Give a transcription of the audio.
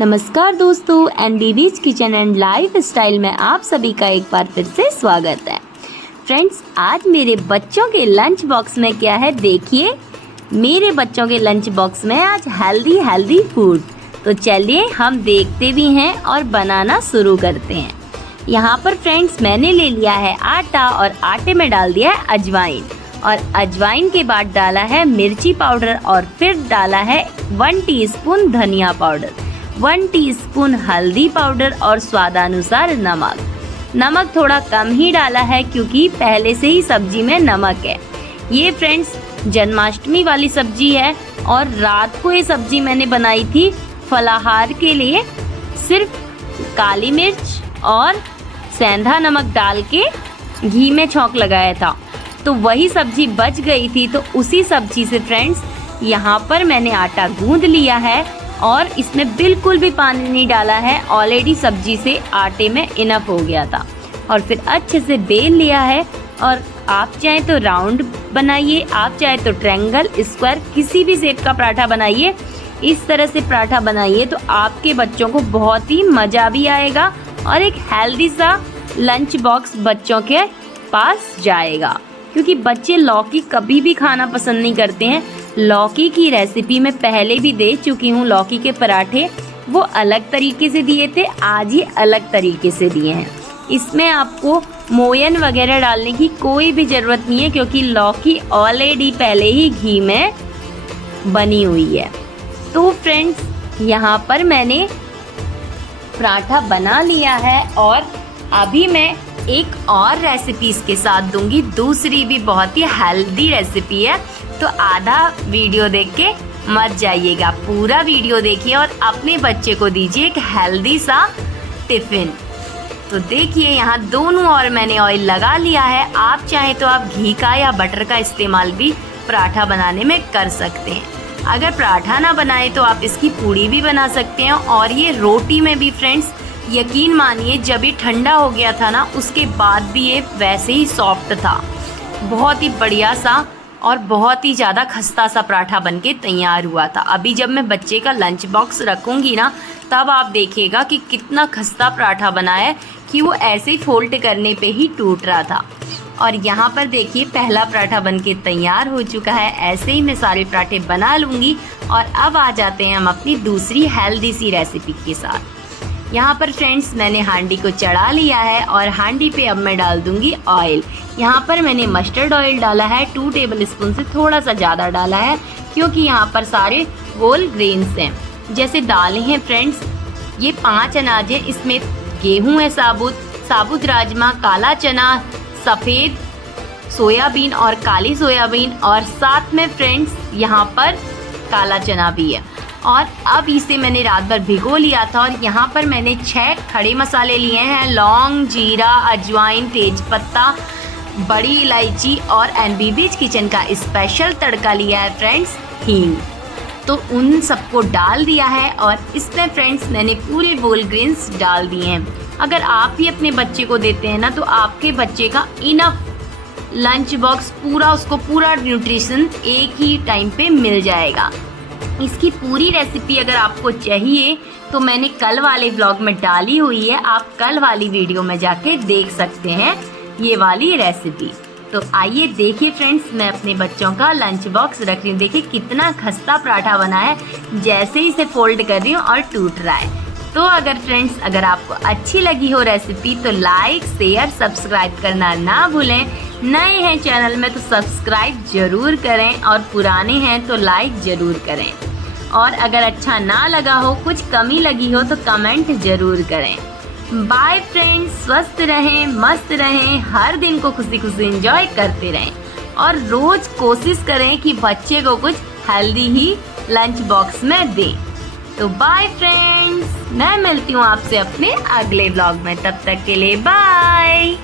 नमस्कार दोस्तों, एनडीवीज kitchen and life style में आप सभी का एक बार फिर से स्वागत है। फ्रेंड्स, आज मेरे बच्चों के लंच बॉक्स में क्या है देखिए। मेरे बच्चों के लंच बॉक्स में आज हेल्दी फूड। तो चलिए हम देखते भी हैं और बनाना शुरू करते हैं। यहाँ पर फ्रेंड्स मैंने ले लिया है आटा और आटे में डाल दिया है अजवाइन, और अजवाइन के बाद डाला है मिर्ची पाउडर और फिर डाला है 1 टीस्पून धनिया पाउडर, 1 टीस्पून हल्दी पाउडर और स्वादानुसार नमक। नमक थोड़ा कम ही डाला है क्योंकि पहले से ही सब्जी में नमक है। ये फ्रेंड्स जन्माष्टमी वाली सब्जी है और रात को ये सब्जी मैंने बनाई थी फलाहार के लिए। सिर्फ काली मिर्च और सेंधा नमक डाल के घी में छौंक लगाया था, तो वही सब्जी बच गई थी। तो उसी सब्जी से फ्रेंड्स यहाँ पर मैंने आटा गूंद लिया है और इसमें बिल्कुल भी पानी नहीं डाला है। ऑलरेडी सब्जी से आटे में इनफ हो गया था और फिर अच्छे से बेल लिया है। और आप चाहे तो राउंड बनाइए, आप चाहे तो ट्रायंगल, स्क्वायर, किसी भी शेप का पराठा बनाइए। इस तरह से पराठा बनाइए तो आपके बच्चों को बहुत ही मज़ा भी आएगा और एक हेल्दी सा लंच बॉक्स बच्चों के पास जाएगा, क्योंकि बच्चे लौकी कभी भी खाना पसंद नहीं करते हैं। लौकी की रेसिपी मैं पहले भी दे चुकी हूँ। लौकी के पराठे वो अलग तरीके से दिए थे, आज ही अलग तरीके से दिए हैं। इसमें आपको मोयन वगैरह डालने की कोई भी ज़रूरत नहीं है, क्योंकि लौकी ऑलरेडी पहले ही घी में बनी हुई है। तो फ्रेंड्स यहाँ पर मैंने पराठा बना लिया है और अभी मैं एक और रेसिपी इसके साथ दूंगी। दूसरी भी बहुत ही हेल्दी रेसिपी है, तो आधा वीडियो देख के मत जाइएगा, पूरा वीडियो देखिए और अपने बच्चे को दीजिए एक हेल्दी सा टिफ़िन। तो देखिए यहाँ दोनों और मैंने ऑयल लगा लिया है। आप चाहें तो आप घी का या बटर का इस्तेमाल भी पराठा बनाने में कर सकते हैं। अगर पराठा ना बनाए तो आप इसकी पूड़ी भी बना सकते हैं। और ये रोटी में भी फ्रेंड्स यकीन मानिए, जब ये ठंडा हो गया था ना, उसके बाद भी ये वैसे ही सॉफ्ट था। बहुत ही बढ़िया सा और बहुत ही ज़्यादा खस्ता सा पराठा बनके तैयार हुआ था। अभी जब मैं बच्चे का लंच बॉक्स रखूँगी ना, तब आप देखिएगा कि कितना खस्ता पराठा बना है कि वो ऐसे ही फोल्ड करने पे ही टूट रहा था। और यहाँ पर देखिए पहला पराठा बनके तैयार हो चुका है। ऐसे ही मैं सारे पराठे बना लूँगी। और अब आ जाते हैं हम अपनी दूसरी हेल्दी सी रेसिपी के साथ। यहाँ पर फ्रेंड्स मैंने हांडी को चढ़ा लिया है और हांडी पे अब मैं डाल दूँगी ऑयल। यहाँ पर मैंने मस्टर्ड ऑयल डाला है, 2 टेबलस्पून से थोड़ा सा ज़्यादा डाला है, क्योंकि यहाँ पर सारे होल ग्रेन्स हैं। जैसे दालें हैं फ्रेंड्स, ये 5 अनाज हैं। इसमें गेहूँ है साबुत राजमा, काला चना, सफ़ेद सोयाबीन और काली सोयाबीन, और साथ में फ्रेंड्स यहाँ पर काला चना भी है। और अब इसे मैंने रात भर भिगो लिया था। और यहाँ पर मैंने 6 खड़े मसाले लिए हैं, लौंग, जीरा, अजवाइन, तेजपत्ता, बड़ी इलायची और एनडीवीज किचन का स्पेशल तड़का लिया है फ्रेंड्स, हींग। तो उन सबको डाल दिया है और इसमें फ्रेंड्स मैंने पूरे होल ग्रेन्स डाल दिए हैं। अगर आप ही अपने बच्चे को देते हैं ना, तो आपके बच्चे का इनफ लंच बॉक्स उसको पूरा न्यूट्रिशन एक ही टाइम पे मिल जाएगा। इसकी पूरी रेसिपी अगर आपको चाहिए तो मैंने कल वाले व्लॉग में डाली हुई है, आप कल वाली वीडियो में जाके देख सकते हैं ये वाली रेसिपी। तो आइए देखिए फ्रेंड्स, मैं अपने बच्चों का लंच बॉक्स रख रही हूँ। देखिए कितना खस्ता पराठा बना है, जैसे ही इसे फोल्ड कर रही हूँ और टूट रहा है। तो अगर आपको अच्छी लगी हो रेसिपी तो लाइक, शेयर, सब्सक्राइब करना ना भूलें। नए हैं चैनल में तो सब्सक्राइब जरूर करें और पुराने हैं तो लाइक जरूर करें। और अगर अच्छा ना लगा हो, कुछ कमी लगी हो तो कमेंट जरूर करें। बाय फ्रेंड्स, स्वस्थ रहें, मस्त रहें, हर दिन को खुशी खुशी एंजॉय करते रहें और रोज कोशिश करें कि बच्चे को कुछ हेल्दी ही लंच बॉक्स में दें। तो बाय फ्रेंड्स, मैं मिलती हूँ आपसे अपने अगले व्लॉग में। तब तक के लिए बाय।